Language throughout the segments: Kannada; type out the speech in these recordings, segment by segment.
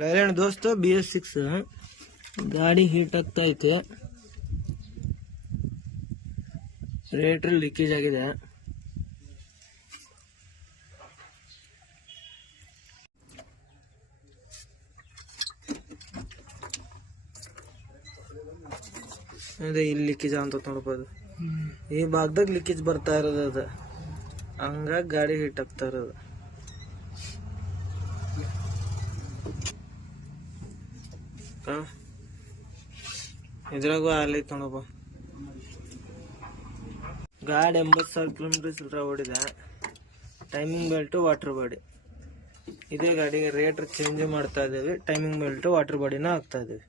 ಲೈಲ್ಯಾಂಡ್ ದೋಸ್ತ BS6 ಗಾಡಿ ಹೀಟ್ ಆಗ್ತಾ ಐತೆ. ರೇಟ್ರ್ ಲೀಕೇಜ್ ಆಗಿದೆ. ಅದೇ ಇಲ್ಲಿ ಲೀಕೇಜ್ ಅಂತ ನೋಡ್ಬೋದು. ಈ ಭಾಗದಾಗ ಲೀಕೇಜ್ ಬರ್ತಾ ಇರೋದು ಅದು, ಹಂಗಾಗಿ ಗಾಡಿ ಹೀಟ್ ಆಗ್ತಾ ಇರೋದು. ಇದ್ರಾಗೂ ಆಗ್ಲೈತೆ ನೋಡಪ್ಪ. ಗಾಡಿ 80,000 ಕಿಲೋಮೀಟರ್ ಚಿಲ್ಲರೆ ಓಡಿದೆ. Timing belt, water body. ಇದೇ ಗಾಡಿಗೆ ರೇಟ್ ಚೇಂಜ್ ಮಾಡ್ತಾ ಇದ್ದೀವಿ. ಟೈಮಿಂಗ್ ಬೆಲ್ಟು, ವಾಟರ್ ಬಾಡಿನ ಹಾಕ್ತಾ ಇದ್ದೀವಿ.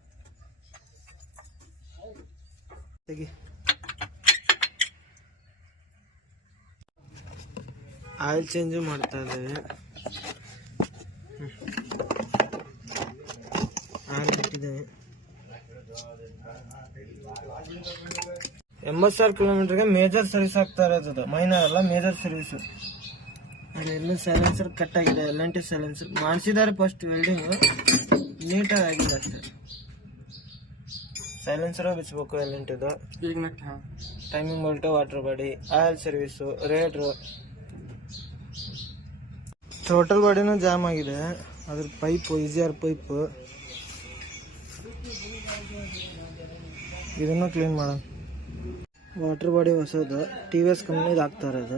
ಆಯಿಲ್ ಚೇಂಜ್ ಮಾಡ್ತಾ ಇದ್ದೀವಿ. ಆಯಿಲ್ ಹಾಕಿದ್ದೀವಿ. 80,000 ಕಿಲೋಮೀಟರ್ಗೆ ಮೇಜರ್ ಸರ್ವಿಸ್ ಆಗ್ತಾ ಇರೋದು, ಮೈನರ್ ಅಲ್ಲ, ಮೇಜರ್ ಸರ್ವಿಸ್. ಅದೆಲ್ಲ ಸೈಲೆನ್ಸರ್ ಕಟ್ ಆಗಿದೆ. LNT ಸೈಲೆನ್ಸರ್ ಮಾಡಿಸಿದ್ದಾರೆ. ಫಸ್ಟ್ ವೆಲ್ಡಿಂಗ್ ನೀಟಾಗಿ ಆಗಿದೆ ಅಷ್ಟೇ. ಸೈಲೆನ್ಸರ್ ಬಿಚ್ಚಬೇಕು LNTದು. Timing belt, water body, oil service, ರೇಟ್ರು. ಟೋಟಲ್ ಬಾಡಿನೂ ಜಾಮ್ ಆಗಿದೆ. ಅದ್ರ ಪೈಪು, ಈಸಿಯರ್ ಪೈಪು, ಇದನ್ನು ಕ್ಲೀನ್ ಮಾಡೋಣ. ವಾಟರ್ ಬಾಡಿ ಹೊಸದು, TVS ಕಂಪ್ನಿದು ಆಗ್ತಾ ಇರೋದು.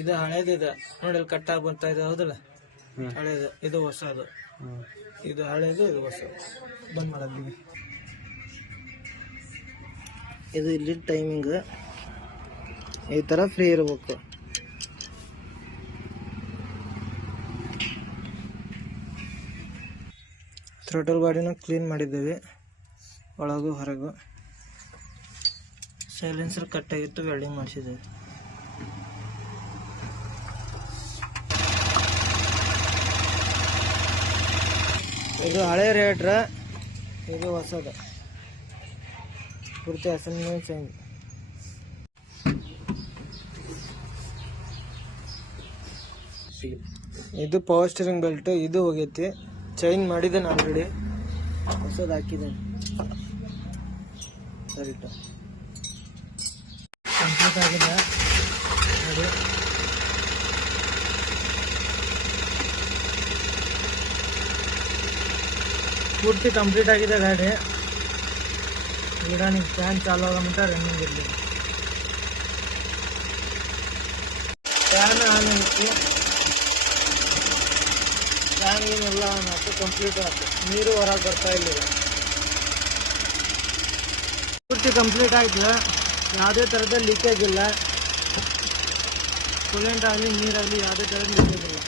ಇದು ಹಳೇದಿದೆ ನೋಡಿ, ಅಲ್ಲಿ ಕಟ್ಟಾಗಿ ಬರ್ತಾ ಇದೆ. ಹೌದಲ್ಲ, ಹಳೇದು. ಇದು ಹೊಸದು. ಇದು ಹಳೇದು, ಇದು ಹೊಸದು. ಬಂದ್ ಮಾಡೋದು. ಇದು ಇಲ್ಲಿ ಟೈಮಿಂಗ್ ಈ ಥರ ಫ್ರೀ ಇರಬೇಕು. ಥ್ರೋಟಲ್ ಬಾಡಿನ ಕ್ಲೀನ್ ಮಾಡಿದ್ದೇವೆ, ಒಳಗು ಹೊರಗು. Silencer ಕಟ್ಟಾಗಿತ್ತು, welding ಮಾಡಿಸಿದ್ದೇವೆ. ಇದು ಹಳೆ ರೇಟ್ರ, ಇದು ಹೊಸದು. ಪೂರ್ತಿ ಅಸೈನ್ಮೆಂಟ್ ಚೇಂಜ್. ಇದು ಪವರ್ ಸ್ಟೀರಿಂಗ್ ಬೆಲ್ಟ್, ಇದು ಹೋಗೈತಿ. ಚೈನ್ ಮಾಡಿದ್ದೇನೆ ಆಲ್ರೆಡಿ, ಹೊಸದು ಹಾಕಿದ್ದೇನೆ. ಸರಿ, ಕಂಪ್ಲೀಟ್ ಆಗಿಲ್ಲ ನೋಡಿ. ಪೂರ್ತಿ ಕಂಪ್ಲೀಟ್ ಆಗಿದೆ ಗಾಡಿ. ಈಗ ನೀವು ಫ್ಯಾನ್ ಚಾಲು ಆಗೋ ಮಟ್ಟ ರನ್ನಿಂಗ್ ಇರಲಿ. ಫ್ಯಾನ್ ಆನ್ ಆಗುತ್ತೆ, ಫ್ಯಾನ್ ಏನೆಲ್ಲ ಆನ್ ಆಯ್ತು, ಕಂಪ್ಲೀಟ್ ಆಯ್ತು. ನೀರು ಹೊರಗೆ ಬರ್ತಾ ಇಲ್ಲ. ಪೂರ್ತಿ ಕಂಪ್ಲೀಟ್ ಆಯ್ತು. ಯಾವುದೇ ಥರದ ಲೀಕೇಜ್ ಇಲ್ಲ. ಕೂಲೆಂಟ್ ಆಗಲಿ, ನೀರಾಗಲಿ ಯಾವುದೇ ಥರದ ಲೀಕೇಜ್ ಇಲ್ಲ.